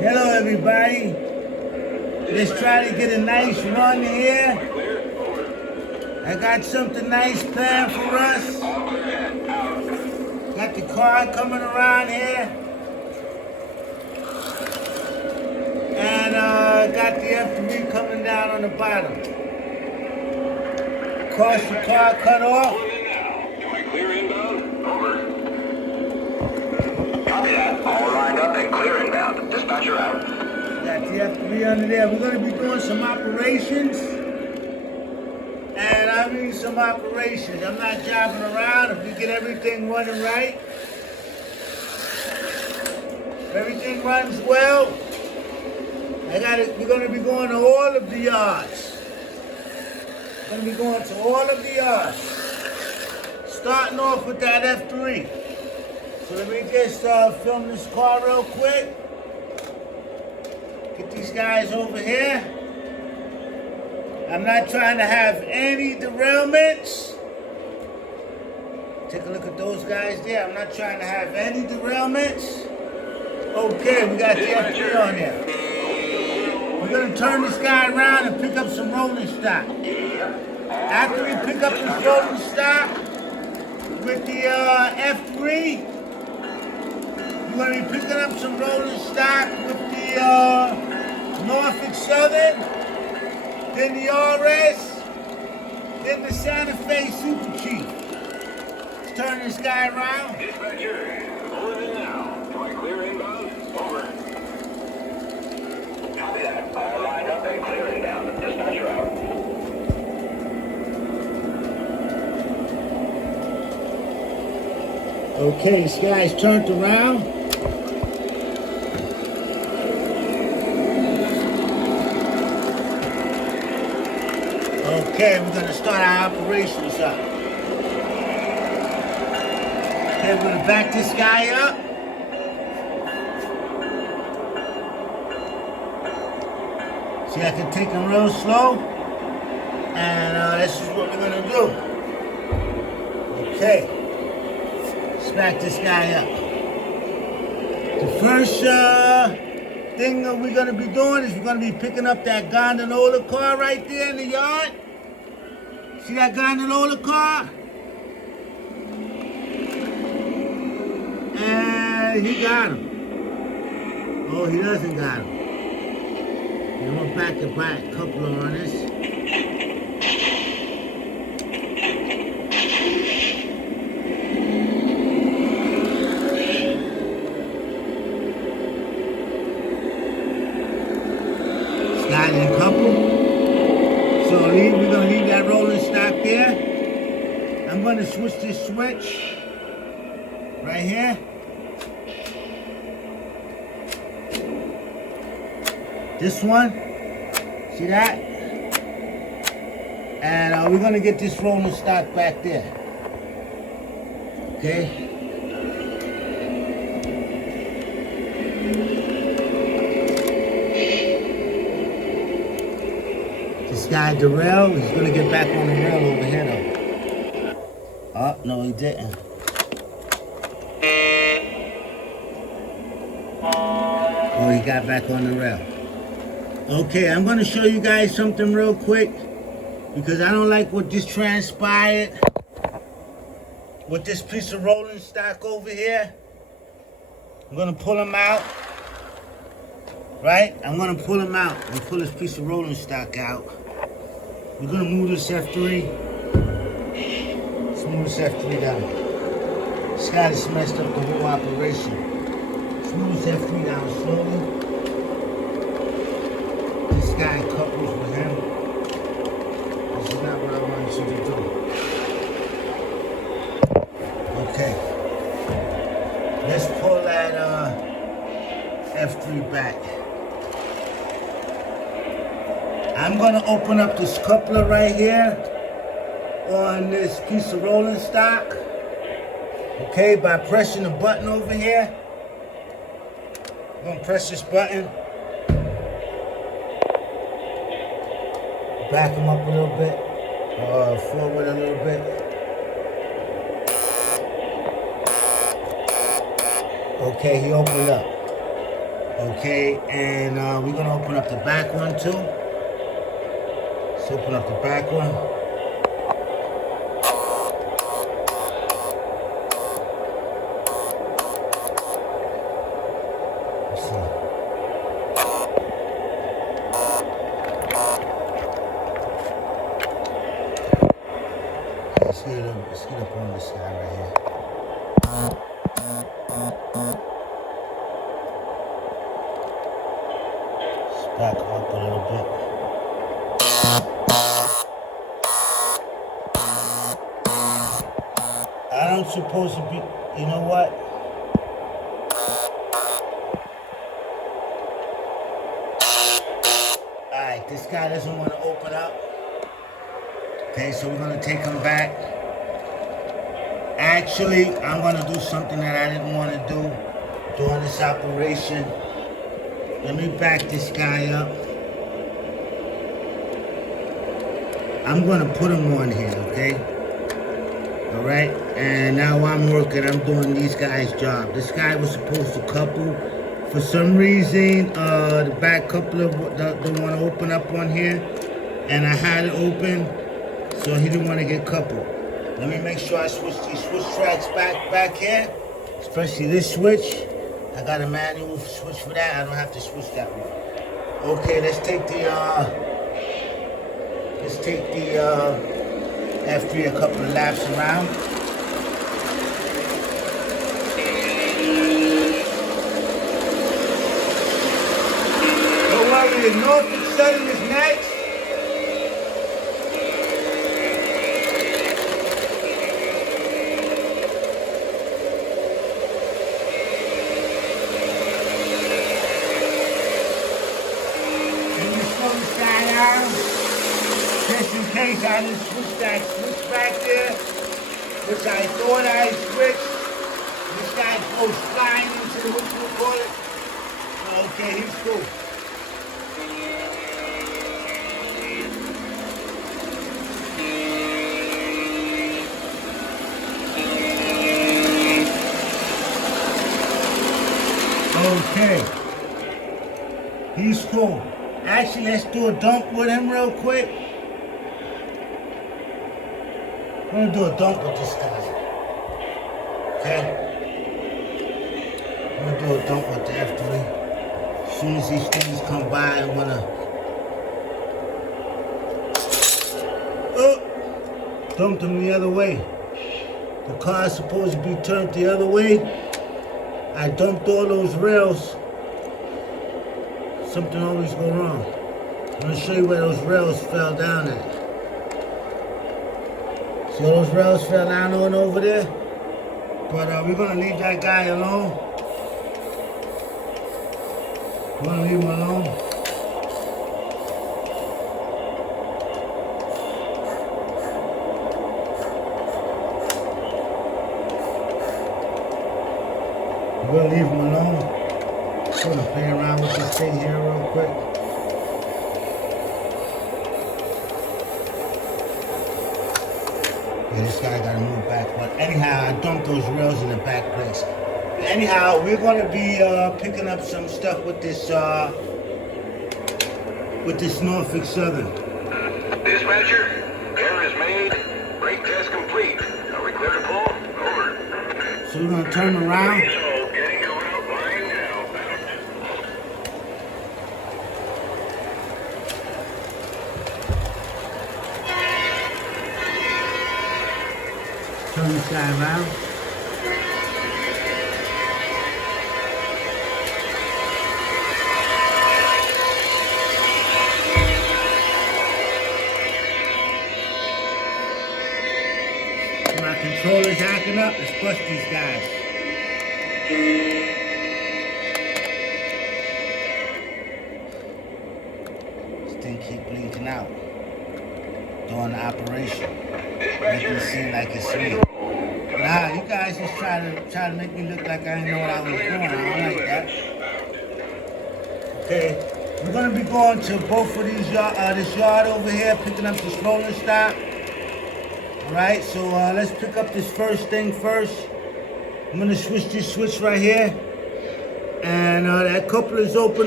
Hello everybody. Let's try to get a nice run here. I got something nice planned for us. Got the car coming around here. And got the F3 coming down on the bottom. Of course the car cut off. Am I clear inbound? Over. Copy that. All lined up and clear inbound. Dispatcher out. Got the F3 under there. We're going to be doing some operations. And I mean some operations. I'm not jobbing around. If we get everything running right, if everything runs well, we're going to be going to all of the yards. We're going to be going to all of the yards. Starting off with that F3. So let me just film this car real quick. Get these guys over here. I'm not trying to have any derailments. Take a look at those guys there. I'm not trying to have any derailments. Okay, we got the F3 on there. We're going to turn this guy around and pick up some rolling stock. After we pick up this rolling stock with the F3, we're going to be picking up some rolling stock with the Norfolk Southern, then the RS, then the Santa Fe Super Chief. Let's turn this guy around. Dispatcher, pulling in now. Am I clear inbound? Over. Copy that. All lined up and clear inbound. Dispatcher out. Okay, this guy's turned around. Okay, we're going to start our operations up. Okay, we're going to back this guy up. See, I can take him real slow. And this is what we're going to do. Okay. Smack this guy up. The first thing that we're going to be doing is we're going to be picking up that gondola car right there in the yard. See that gondola car? And he got him. Oh, he doesn't got him. He went back to buy a couple on this. Got a couple. So we're going to leave that rolling stock there. I'm going to switch this switch right here. This one. See that? And we're going to get this rolling stock back there. Okay? This guy derailed. He's gonna get back on the rail over here though. Oh, no he didn't. Oh, he got back on the rail. Okay, I'm gonna show you guys something real quick because I don't like what just transpired with this piece of rolling stock over here. I'm gonna pull him out. Right? I'm gonna pull him out and pull this piece of rolling stock out. We're gonna move this F3. Let's move this F3 down. This guy just messed up the whole operation. Let's move this F3 down slowly. This guy couples with him. This is not what I want you to do. Okay. Let's pull that F3 back. I'm going to open up this coupler right here on this piece of rolling stock, okay, by pressing the button over here. I'm going to press this button, back him up a little bit, forward a little bit. Okay, he opened up. Okay, and we're gonna open up the back one too. Let's open up the back one. Let's see. Let's get up on this side right here. Let's back up a little bit. I don't supposed to be, you know what? Alright, this guy doesn't want to open up. Okay, so we're going to take him back. Actually, I'm going to do something that I didn't want to do during this operation. Let me back this guy up. I'm going to put him on here, okay? All right? And now I'm working. I'm doing these guys' job. This guy was supposed to couple. For some reason, the back coupler don't want to open up on here. And I had it open, so he didn't want to get coupled. Let me make sure I switch these switch tracks back here, especially this switch. I got a manual switch for that. I don't have to switch that one. Okay, let's take the F3 a couple of laps around. Don't worry, the Norfolk Southern is next. Just in case I didn't switch that switch back there, which I thought I switched. This guy goes flying into the what you call it. Okay, he's cool. Okay. He's cool. Actually, let's do a dump with him real quick. I'm gonna do a dump with this guy. Okay? I'm gonna do a dump with the F3. As soon as these things come by, I'm gonna dump them the other way. The car's supposed to be turned the other way. I dumped all those rails. Something always go wrong. I'm gonna show you where those rails fell down at. So those rails fell down on over there. But we're gonna leave that guy alone. We're gonna leave him alone. We're gonna leave him alone. I'm gonna play around with this thing here real quick. Yeah, this guy gotta move back. But anyhow, I dumped those rails in the back place. Anyhow, we're gonna be picking up some stuff with this Norfolk Southern. Dispatcher, error is made. Brake test complete. Are we clear to pull? Over. So we're gonna turn around. So, getting to route line now. Turn this guy around. My controller's acting up. Let's bust these guys. This thing keep blinking out during the operation. Making it seem like it's me. Nah, you guys just try to make me look like I didn't know what I was doing. I don't like that. Okay, we're gonna be going to both of these this yard over here, picking up this rolling stock. All right, so let's pick up this first thing first. I'm gonna switch this switch right here. And that coupler's open